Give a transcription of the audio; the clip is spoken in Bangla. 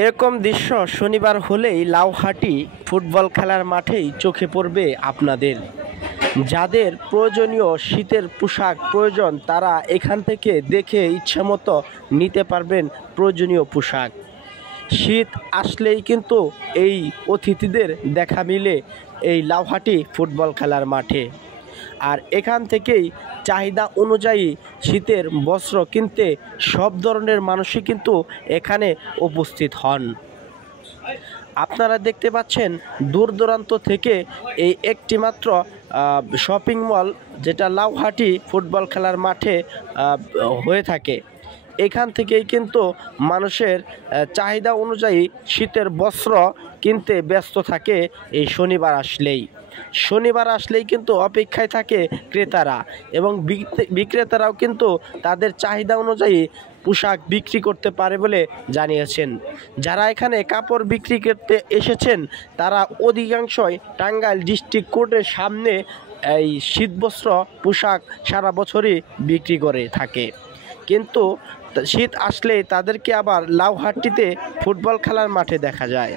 এরকম দৃশ্য শনিবার হলেই লাউহাটি ফুটবল খেলার মাঠেই চোখে পড়বে আপনাদের। যাদের প্রয়োজনীয় শীতের পোশাক প্রয়োজন তারা এখান থেকে দেখে ইচ্ছামতো নিতে পারবেন প্রয়োজনীয় পোশাক। শীত আসলেই কিন্তু এই অতিথিদের দেখা মিলে এই লাউহাটি ফুটবল খেলার মাঠে। আর এখান থেকেই চাহিদা অনুযায়ী শীতের বস্ত্র কিনতে সব ধরনের মানুষই কিন্তু এখানে উপস্থিত হন। আপনারা দেখতে পাচ্ছেন দূর দূরান্ত থেকে এই একটি মাত্র শপিং মল, যেটা লাউহাটি ফুটবল খেলার মাঠে হয়ে থাকে। এখান থেকেই কিন্তু মানুষের চাহিদা অনুযায়ী শীতের বস্ত্র কিনতে ব্যস্ত থাকে। এই শনিবার আসলেই কিন্তু অপেক্ষায় থাকে ক্রেতারা, এবং বিক্রেতারাও কিন্তু তাদের চাহিদা অনুযায়ী পোশাক বিক্রি করতে পারে বলে জানিয়েছেন। যারা এখানে কাপড় বিক্রি করতে এসেছেন তারা অধিকাংশই টাঙ্গাইল ডিস্ট্রিক্ট কোর্টের সামনে এই শীতবস্ত্র পোশাক সারা বছরই বিক্রি করে থাকে, কিন্তু শীত আসলে তাদেরকে আবার লাউহাটিতে ফুটবল খেলার মাঠে দেখা যায়।